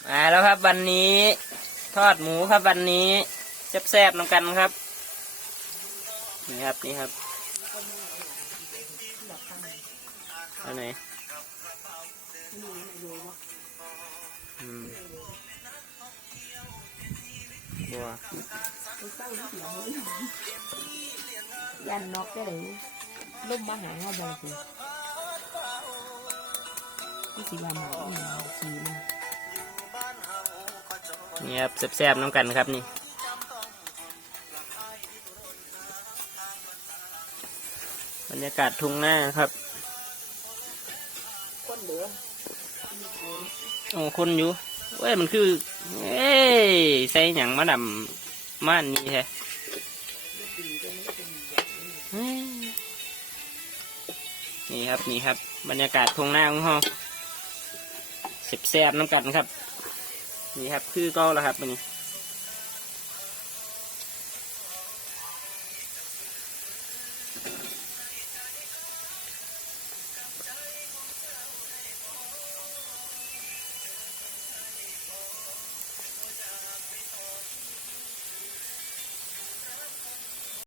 มาแล้วครับวันนี้ ทอดหมูครับวันนี้แซ่บๆน้ำกันครับ นี่ครับนี่ครับอันไหนอืมบัวยันนกได้เลยล่มมาหาเงาบางทีนี่สิว่าหมาอีหมาสีมั นี่ครับแซ่บๆน้ำกันครับนี่บรรยากาศทุ่งหน้าครับคนเหลือโอ้คนอยู่เว้ยมันคือเอ้ยใส่หยังมาดำม่านนี่แท้เฮ้ยนี่ครับนี่ครับ บรรยากาศทุ่งหน้าของเราแซ่บๆน้ำกันครับ นี่ครับ คือเก็แล้วครับมันนี้